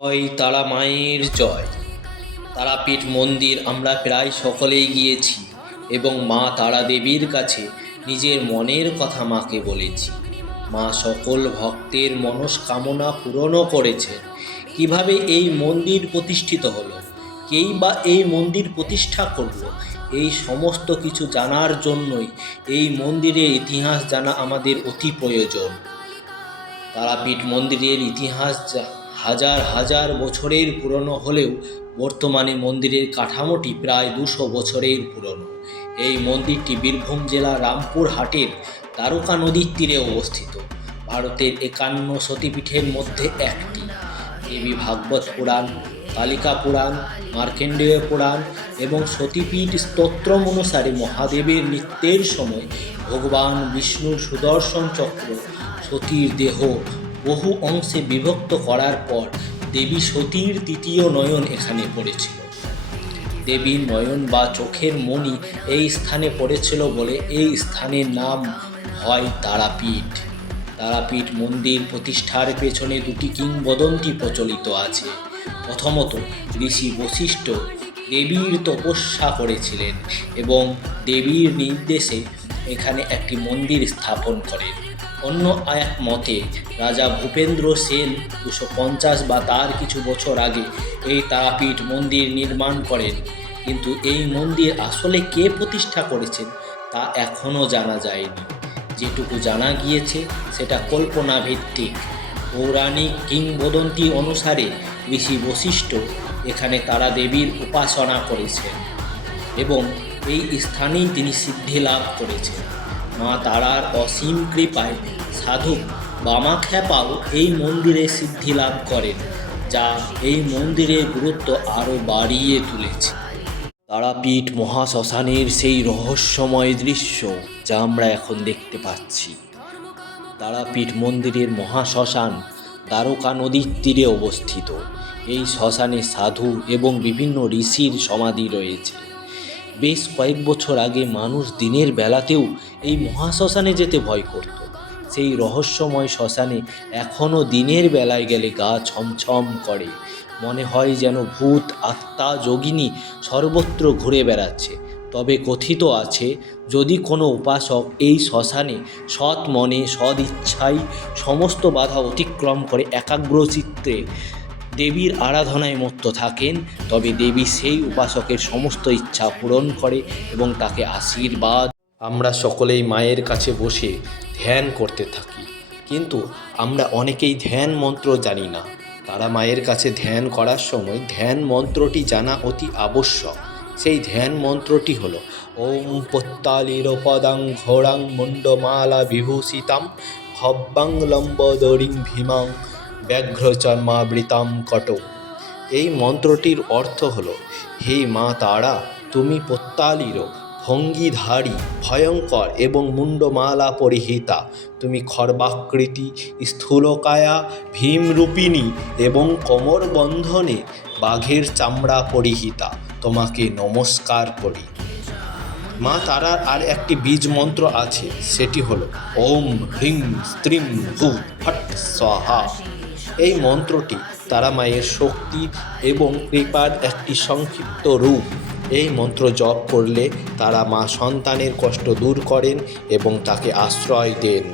জয় তারা মায়ের জয়। তারাপীঠ মন্দির আমরা প্রায় সকলেই গিয়েছি এবং মা তারা দেবীর কাছে নিজের মনের কথা মাকে বলেছি। মা সকল ভক্তের মনস্কামনা পূরণও করেছেন। কিভাবে এই মন্দির প্রতিষ্ঠিত হলো, কেই বা এই মন্দির প্রতিষ্ঠা করলো, এই সমস্ত কিছু জানার জন্যই এই মন্দিরের ইতিহাস জানা আমাদের অতি প্রয়োজন। তারাপীঠ মন্দিরের ইতিহাস হাজার হাজার বছরের পুরনো হলেও বর্তমানে মন্দিরের কাঠামোটি প্রায় 200 বছরের পুরনো। এই মন্দিরটি বীরভূম জেলার রামপুর হাটের দ্বারকা নদীর তীরে অবস্থিত। ভারতের 51 সতীপীঠের মধ্যে একটি। দেবী ভাগবত পুরাণ, কালিকা পুরাণ, মার্কেন্ডেয় পুরাণ এবং সতীপীঠ স্তোত্রম অনুসারে মহাদেবের নৃত্যের সময় ভগবান বিষ্ণুর সুদর্শন চক্র সতীর দেহ বহু অংশে বিভক্ত করার পর দেবী সতীর তৃতীয় নয়ন এখানে পড়েছিল। দেবীর নয়ন বা চোখের মণি এই স্থানে পড়েছিল বলে এই স্থানের নাম হয় তারাপীঠ। তারাপীঠ মন্দির প্রতিষ্ঠার পেছনে দুটি কিংবদন্তি প্রচলিত আছে। প্রথমত, ঋষি বশিষ্ঠ দেবীর তপস্যা করেছিলেন এবং দেবীর নির্দেশে এখানে একটি মন্দির স্থাপন করেন। অন্য এক মতে রাজা ভূপেন্দ্র সেন 250 বা তার কিছু বছর আগে এই তারাপীঠ মন্দির নির্মাণ করেন, কিন্তু এই মন্দির আসলে কে প্রতিষ্ঠা করেছেন তা এখনও জানা যায়নি। যেটুকু জানা গিয়েছে সেটা কল্পনা ভিত্তিক। পৌরাণিক কিংবদন্তি অনুসারে ঋষি বশিষ্ঠ এখানে তারা দেবীর উপাসনা করেছেন এবং এই স্থানেই তিনি সিদ্ধি লাভ করেছেন। মা তারার অসীম কৃপায় সাধক বামাখ্যাপাও এই মন্দিরে সিদ্ধি লাভ করেন, যা এই মন্দিরের গুরুত্ব আরও বাড়িয়ে তুলেছে। তারাপীঠ মহাশ্মশানের সেই রহস্যময় দৃশ্য যা আমরা এখন দেখতে পাচ্ছি। তারাপীঠ মন্দিরের মহাশ্মশান দ্বারকা নদীর তীরে অবস্থিত। এই শ্মশানে সাধু এবং বিভিন্ন ঋষির সমাধি রয়েছে। বেশ কয়েক বছর আগে মানুষ দিনের বেলাতেও এই মহাশ্মশানে যেতে ভয় করত। সেই রহস্যময় শ্মশানে এখনও দিনের বেলায় গেলে গা ছমছম করে। মনে হয় যেন ভূত, আত্মা, যোগিনী সর্বত্র ঘুরে বেড়াচ্ছে। তবে কথিত আছে, যদি কোনো উপাসক এই শ্মশানে সৎ মনে সদ ইচ্ছায় সমস্ত বাধা অতিক্রম করে একাগ্রচিত্তে দেবীর আরাধনায় মত্ত থাকেন, তবে দেবী সেই উপাসকের সমস্ত ইচ্ছা পূরণ করে এবং তাকে আশীর্বাদ। আমরা সকলেই মায়ের কাছে বসে ধ্যান করতে থাকি, কিন্তু আমরা অনেকেই ধ্যান মন্ত্র জানি না। তারা মায়ের কাছে ধ্যান করার সময় ধ্যান মন্ত্রটি জানা অতি আবশ্যক। সেই ধ্যান মন্ত্রটি হলো ওম পত্তালিরপদাং ঘোড়াং মুন্ডমালা বিভূষিতাম হব্বাং লম্বোদরিং ভীমাং ব্যাঘ্রচর্মাবৃতাম কট। এই মন্ত্রটির অর্থ হলো, হে মা তারা, তুমি পত্তালির ভঙ্গিধারী, ভয়ঙ্কর এবং মুন্ডমালা পরিহিতা। তুমি খর্বাকৃতি, স্থূলকায়া, ভীমরূপিণী এবং কোমর বন্ধনে বাঘের চামড়া পরিহিতা। তোমাকে নমস্কার করি। মা তারার আর একটি বীজ মন্ত্র আছে, সেটি হলো ওম হ্রিং স্ত্রিং ভূ ফট স্বাহা। এই মন্ত্রটি তারা মায়ের শক্তি এবং কৃপার একটি সংক্ষিপ্ত রূপ। এই মন্ত্র জপ করলে তারা মা সন্তানের কষ্ট দূর করেন এবং তাকে আশ্রয় দেন।